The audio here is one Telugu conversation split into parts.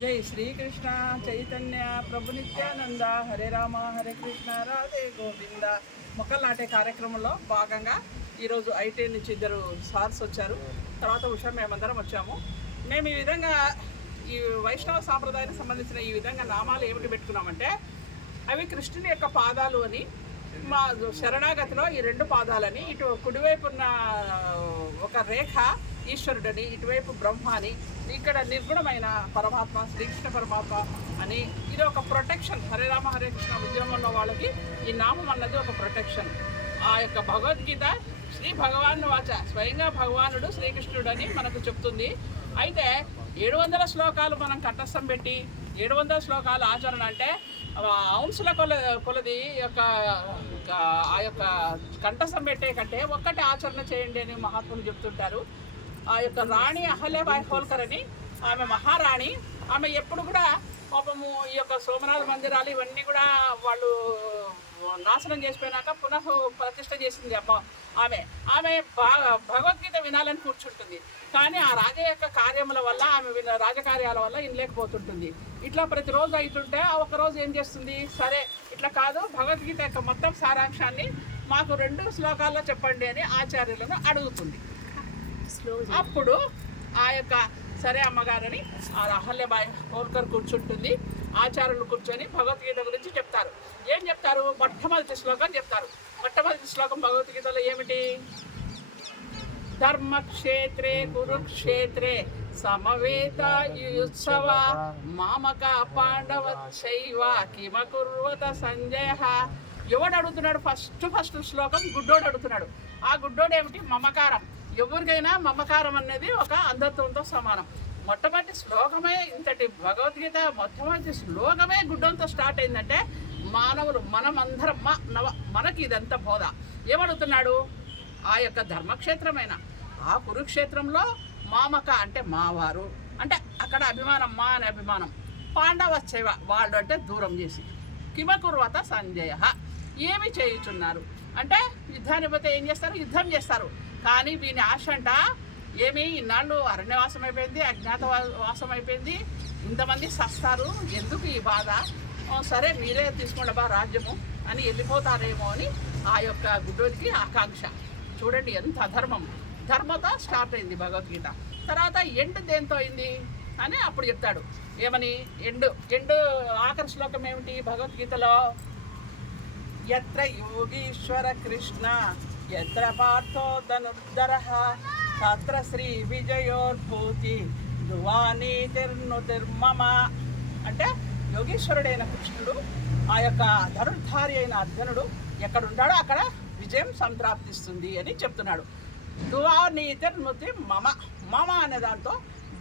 జై శ్రీకృష్ణ చైతన్య ప్రభు నిత్యానంద హరే రామ హరే కృష్ణ రాధే గోవింద. మొక్కలు నాటే కార్యక్రమంలో భాగంగా ఈరోజు ఐటీ నుంచి ఇద్దరు సార్స్ వచ్చారు. తర్వాత ఉషా మేమందరం వచ్చాము. మేము ఈ విధంగా ఈ వైష్ణవ సాంప్రదాయానికి సంబంధించిన ఈ విధంగా నామాలు ఏమిటి పెట్టుకున్నామంటే అవి కృష్ణుని యొక్క పాదాలు అని మా శరణాగతిలో ఈ రెండు పాదాలని ఇటు కుడివైపు ఉన్న ఒక రేఖ ఈశ్వరుడని ఇటువైపు బ్రహ్మ అని ఇక్కడ నిర్గుణమైన పరమాత్మ శ్రీకృష్ణ పరమాత్మ అని ఇది ఒక ప్రొటెక్షన్ హరే రామ హరే కృష్ణ ఉద్యమంలో వాళ్ళకి ఈ నామం అన్నది ఒక ప్రొటెక్షన్ ఆ యొక్క భగవద్గీత శ్రీ భగవాన్ వాచ స్వయంగా భగవానుడు శ్రీకృష్ణుడు అని మనకు చెప్తుంది. అయితే ఏడు వందల శ్లోకాలు మనం కంఠస్థం పెట్టి ఏడు వందల శ్లోకాలు ఆచరణ అంటే అంశుల కొల కొలది యొక్క ఆ యొక్క కంఠస్థం పెట్టే కంటే ఒక్కటి ఆచరణ చేయండి అని మహాత్ములు చెప్తుంటారు. ఆ యొక్క రాణి అహల్యబాయ్ హోల్కర్ అని ఆమె మహారాణి ఆమె ఎప్పుడు కూడా పాపము ఈ యొక్క సోమనాథ మందిరాలు ఇవన్నీ కూడా వాళ్ళు నాశనం చేసిపోయినాక పునః ప్రతిష్ట చేసింది అమ్మ ఆమె. ఆమె భగవద్గీత వినాలని కూర్చుంటుంది. కానీ ఆ రాజ యొక్క కార్యముల వల్ల ఆమె విన రాజకార్యాల వల్ల వినలేకపోతుంటుంది. ఇట్లా ప్రతిరోజు అవుతుంటే ఆ రోజు ఏం చేస్తుంది? సరే ఇట్లా కాదు భగవద్గీత యొక్క మొత్తం సారాంశాన్ని మాకు రెండు శ్లోకాల్లో చెప్పండి అని ఆచార్యులను అడుగుతుంది. అప్పుడు ఆ యొక్క సరే అమ్మగారని ఆ అహల్యబాయ్ హోల్కర్ కూర్చుంటుంది ఆచార్యులు కూర్చొని భగవద్గీత గురించి చెప్తారు. ఏం చెప్తారు? మొట్టమొదటి శ్లోకం చెప్తారు. మొట్టమొదటి శ్లోకం భగవద్గీతలో ఏమిటి? ధర్మక్షేత్రే కురుక్షేత్రే సమవేత యుత్సవ మామక పాండవ శైవ కిమకుర్వత సంజయ. ఎవడు అడుగుతున్నాడు ఫస్ట్ ఫస్ట్ శ్లోకం గుడ్డోడు అడుగుతున్నాడు. ఆ గుడ్డోడు ఏమిటి మమకారం. ఎవరికైనా మమకారం అనేది ఒక అంధత్వంతో సమానం. మొట్టమొదటి శ్లోకమే ఇంతటి భగవద్గీత మొట్టమొదటి శ్లోకమే గుడ్డంతో స్టార్ట్ అయిందంటే మానవులు మనమందరం మా నవ మనకి ఇదంతా బోధ. ఏమడుగుతున్నాడు? ఆ యొక్క ధర్మక్షేత్రమైన? ఆ కురుక్షేత్రంలో మామక అంటే మావారు. అంటే అక్కడ అభిమానం మా అనే అభిమానం. పాండవ సేవ వాళ్ళు అంటే దూరం చేసి. కిమకుర్వత సంజయ. ఏమి చేయుచున్నారు? అంటే యుద్ధాన్ని పోతే ఏం చేస్తారు? యుద్ధం చేస్తారు. కానీ వీని ఆశ అంట ఏమి ఇన్నాళ్ళు అరణ్యవాసం అయిపోయింది అజ్ఞాతవాసం అయిపోయింది ఇంతమంది సస్తారు ఎందుకు ఈ బాధ? సరే మీరే తీసుకోండి బా రాజ్యము అని వెళ్ళిపోతారేమో అని ఆ యొక్క గుడ్డోదికి ఆకాంక్ష. చూడండి ఎంత అధర్మం. ధర్మతో స్టార్ట్ అయింది భగవద్గీత. తర్వాత ఎండ్ దేంతో అయింది అని అప్పుడు చెప్తాడు. ఏమని? ఎండు ఎండు ఆఖరి శ్లోకం ఏమిటి? భగవద్గీతలో ఎత్ర యోగీశ్వర కృష్ణ. ఎత్ర పార్థో ధనుర్ధర తత్ర శ్రీ విజయోద్భూతి ధ్రువాని తిర్మమ అంటే యోగీశ్వరుడైన కృష్ణుడు ఆ యొక్క ధనుర్ధారి అయిన అర్జునుడు ఎక్కడుంటాడో అక్కడ విజయం సంప్రాప్తిస్తుంది అని చెప్తున్నాడు. దువానీతిర్నుతి మమ మమ అనే దాంతో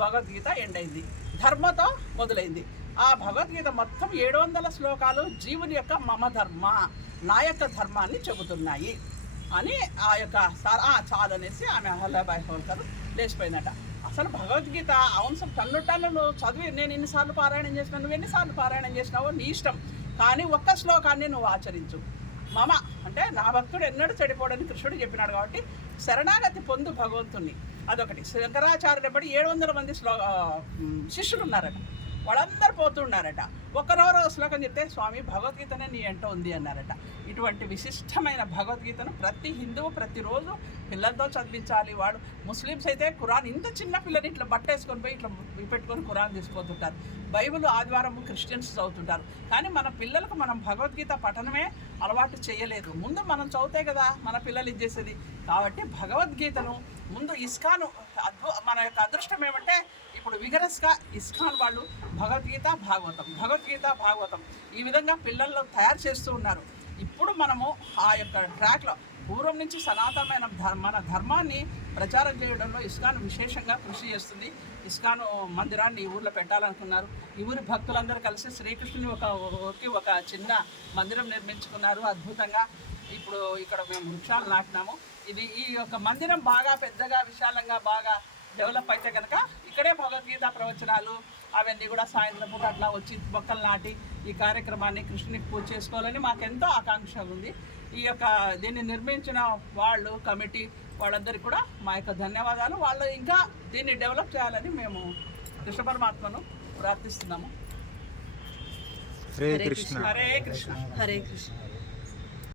భగవద్గీత ఎండ్ అయింది. ధర్మతో మొదలైంది. ఆ భగవద్గీత మొత్తం ఏడు వందల శ్లోకాలు జీవుని యొక్క మమ ధర్మ నా యొక్క ధర్మాన్ని చెబుతున్నాయి. అని ఆ యొక్క సార్ "ఆ, చాలు అనేసి ఆమె అహల్యాబాయ్ హోల్కర్ లేచిపోయిందట. అసలు భగవద్గీత అంశం టన్ను టన్నులు చదివి నేను ఎన్నిసార్లు పారాయణం చేసినా నువ్వు ఎన్నిసార్లు పారాయణం చేసినావో నీ ఇష్టం. కానీ ఒక్క శ్లోకాన్ని నువ్వు ఆచరించు. మమ అంటే నా భక్తుడు ఎన్నడూ చెడిపోడని కృష్ణుడు చెప్పినాడు కాబట్టి శరణాగతి పొందు భగవంతుణ్ణి. అదొకటి. శంకరాచార్యుడు ఏడు వందల మంది శ్లో శిష్యులు ఉన్నారట. వాళ్ళందరూ పోతున్నారట. ఒకరోజు శ్లోకం చెప్తే స్వామి భగవద్గీతనే నీ ఎంట ఉంది అన్నారట. ఇటువంటి విశిష్టమైన భగవద్గీతను ప్రతి హిందువు ప్రతిరోజు పిల్లలతో చదివించాలి. వాడు ముస్లిమ్స్ అయితే ఖురాన్ ఇంత చిన్న పిల్లని ఇట్లా బట్టేసుకొని పోయి ఇట్లా పెట్టుకొని కురాన్ తీసుకుపోతుంటారు బైబిల్ ఆదివారం క్రిస్టియన్స్ చదువుతుంటారు. కానీ మన పిల్లలకు మనం భగవద్గీత పఠనమే అలవాటు చేయలేదు. ముందు మనం చదివితే కదా మన పిల్లలు ఇచ్చేసేది కాబట్టి భగవద్గీతను ముందు ఇస్కాను అద్భు మన యొక్క అదృష్టం ఏమంటే ఇప్పుడు విగరస్గా ఇస్కాన్ వాళ్ళు భగవద్గీత భాగవతం భగవద్గీత భాగవతం ఈ విధంగా పిల్లల్లో తయారు చేస్తూ ఉన్నారు. ఇప్పుడు మనము ఆ యొక్క ట్రాక్లో పూర్వం నుంచి సనాతనమైన ధర్మ మన ధర్మాన్ని ప్రచారం చేయడంలో ఇస్కాన్ విశేషంగా కృషి చేస్తుంది. ఇస్కాన్ మందిరాన్ని ఈ ఊర్లో పెట్టాలనుకున్నారు. ఈ ఊరి భక్తులందరూ కలిసి శ్రీకృష్ణుని ఒక ఊరికి ఒక చిన్న మందిరం నిర్మించుకున్నారు. అద్భుతంగా ఇప్పుడు ఇక్కడ మేము వృక్షాలు నాటినాము. ఇది ఈ యొక్క మందిరం బాగా పెద్దగా విశాలంగా బాగా డెవలప్ అయితే కనుక ఇక్కడే భగవద్గీత ప్రవచనాలు అవన్నీ కూడా సాయంత్రం పూట అట్లా వచ్చి మొక్కలు నాటి ఈ కార్యక్రమాన్ని కృష్ణునికి పూజ చేసుకోవాలని మాకెంతో ఆకాంక్ష ఉంది. ఈ యొక్క దీన్ని నిర్మించిన వాళ్ళు కమిటీ వాళ్ళందరికీ కూడా మా యొక్క ధన్యవాదాలు. వాళ్ళు ఇంకా దీన్ని డెవలప్ చేయాలని మేము కృష్ణ పరమాత్మను ప్రార్థిస్తున్నాము. హరే కృష్ణ. హరే కృష్ణ. హరే కృష్ణ.